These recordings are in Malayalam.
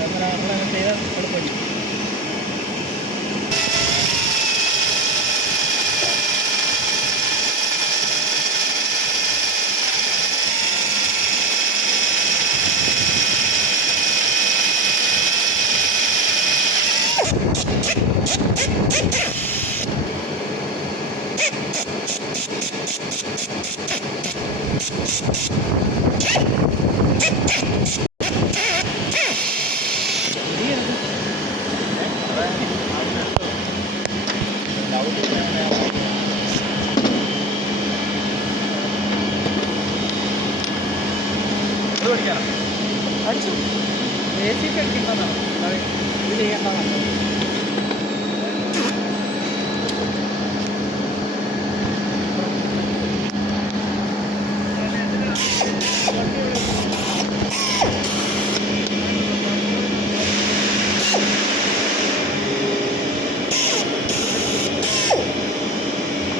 നല്ലത്. അങ്ങനെ നമ്മളങ്ങനെ ചെയ്താൽ എളുപ്പമായിരിക്കും. അടിച്ചു ബേസിക് കിട്ടുന്നതാണ്, ഇത് ചെയ്യേണ്ടതാണ്.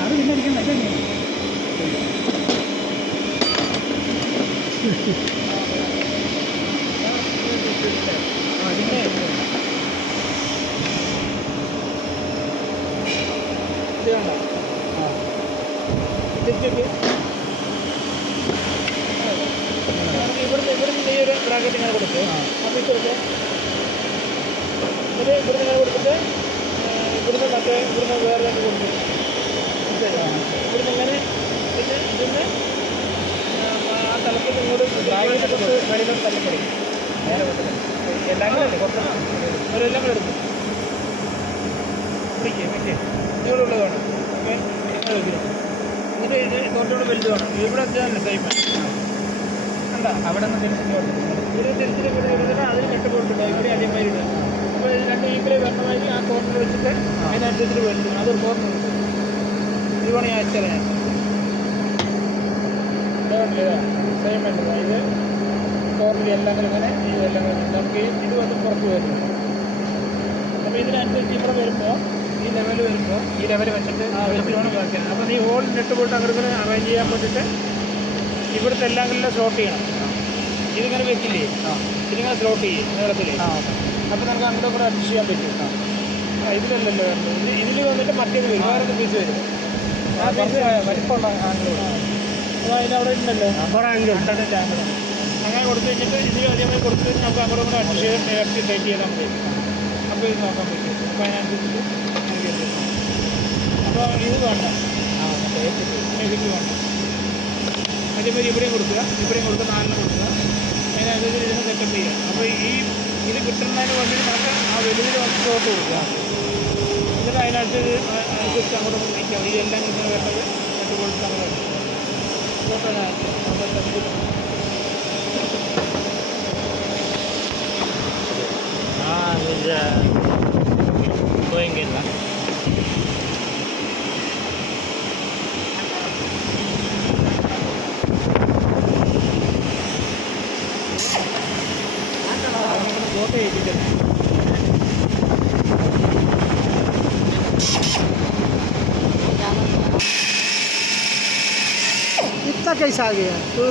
അത് പിന്നെ അടിക്കണ്ട, ഇതന്നെ അതിൻ്റെ ഇത് വേണ്ട. ആ തിരിച്ചിട്ട് ഇവിടുന്ന് ഈ ഒരു ബ്രാക്കറ്റ് ഇങ്ങനെ കൊടുത്ത് അപ്പോൾ ഇവിടുത്തെ ഇവിടുന്ന് ഇങ്ങനെ കൊടുത്തിട്ട് ഇവിടുന്ന് മറ്റേ ഇവിടുന്ന് വേറെ തന്നെ കൊടുത്തു ഇവിടുന്ന് ഇങ്ങനെ പിന്നെ ഇതിന് ആ തലത്തിൽ ഇങ്ങോട്ട് ബ്രാക്കറ്റ് കൊടുത്ത് വെളിയിലോട്ട് തല്ലിപ്പൊടി നേരെ കൊടുത്തിട്ട് എല്ലാം കൂടെ അല്ലേ കുറച്ച് അവരെല്ലാം കൂടെ എടുക്കും പിടിക്കുക വെക്കേ ഇങ്ങോട്ടുള്ളത് വേണം. ഓക്കെ ഇങ്ങനെ വെക്കണം. എന്നിട്ട് ഇത് കുറച്ചുകൂടെ വലുത് വേണം. ഇവിടെ എത്തിയാൽ സെയിം അല്ല അവിടെ നിന്ന് തിരിച്ചിട്ട് ഇത് തിരിച്ചിട്ട് ഇവിടെ ഇടുന്നിട്ട് അതിന് കെട്ട് കൊടുത്തിട്ട് ഇവിടെ അടിയമായി ഇടുക. അപ്പോൾ ഇത് രണ്ട് ഈക്വലി വരണമായിരിക്കും. ആ കോർണർ വെച്ചിട്ട് അതിനനുസരിച്ചിട്ട് വലുത് അതൊരു കോർണർ ഉണ്ട്. ഇത് വേണം ഞാൻ അയച്ചറിയാൻ സെയിം വേണ്ടത്. ഇത് കോർണർ എല്ലാം കൂടെ ഇങ്ങനെ ഇതെല്ലാം കൂടെ നമുക്ക് ഇത് വന്ന് പുറത്ത് വരുന്നു. അപ്പോൾ ഇതിനനുസരിച്ച് ഇവിടെ വരുമ്പോൾ ഈ ലെവൽ വരുമ്പോൾ ഈ ലെവൽ വെച്ചിട്ട് വേണം ബാക്കിയാണ്. അപ്പോൾ നീ ഹോൾ നെട്ട് പോയിട്ട് അങ്ങനെ അറേഞ്ച് ചെയ്യാൻ വേണ്ടിയിട്ട് ഇവിടുത്തെ എല്ലാം കൂടെ സ്ലോട്ട് ചെയ്യണം. ഇതിങ്ങനെ വെക്കില്ലേ, ഇതിങ്ങനെ സ്ലോട്ട് ചെയ്യും നീളത്തിൽ. അപ്പോൾ നമുക്ക് അങ്ങോട്ടും കൂടെ അഡ്ജസ്റ്റ് ചെയ്യാൻ പറ്റും. ഇതിലല്ലല്ലോ വരുന്നത്. ഇതിൽ വന്നിട്ട് മറ്റേത് വരും, വേറെ പീസ് വരും. ആ പീസ് വലിപ്പമുള്ള ആംഗിൾ വരും. അപ്പോൾ അതിനവിടെ ഉണ്ടല്ലോ രണ്ടെണ്ണിൻ്റെ ആംഗിൾ അങ്ങനെ കൊടുത്തു കഴിഞ്ഞിട്ട് ഇതിൽ അതേമാതിരി കൊടുത്തു കഴിഞ്ഞാൽ നമുക്ക് അങ്ങോട്ടും കൂടെ അഡ്ജസ്റ്റ് ചെയ്ത് നേരത്തെ ടൈറ്റ് ചെയ്താൽ മതി. അപ്പോൾ ഇത് നോക്കാൻ പറ്റും. അപ്പോൾ അതിനനുസരിച്ചിട്ട് അപ്പോൾ ഇത് വേണ്ട, നെഗറ്റീവ് വേണ്ട. അതേമാതിരി ഇവിടെയും കൊടുക്കുക, ഇവിടെയും കൊടുക്കുക, 4 കൊടുക്കുക. അതിനനുസരിച്ച് ഇതിനെ സെറ്റപ്പ് ചെയ്യുക. അപ്പോൾ ഈ ഇത് കിട്ടുന്നതിന് വേണ്ടി നമുക്ക് ആ വലുതിൽ വന്ന് ഷോട്ട് കൊടുക്കുക. എന്നിട്ട് അതിനനുസരിച്ച് അങ്ങോട്ട് നിൽക്കാം. ഈ എല്ലാം ഇങ്ങനെ വേണ്ടത് എന്നിട്ട് കൊടുത്ത് അങ്ങനെ इतना कैसा आ गया तो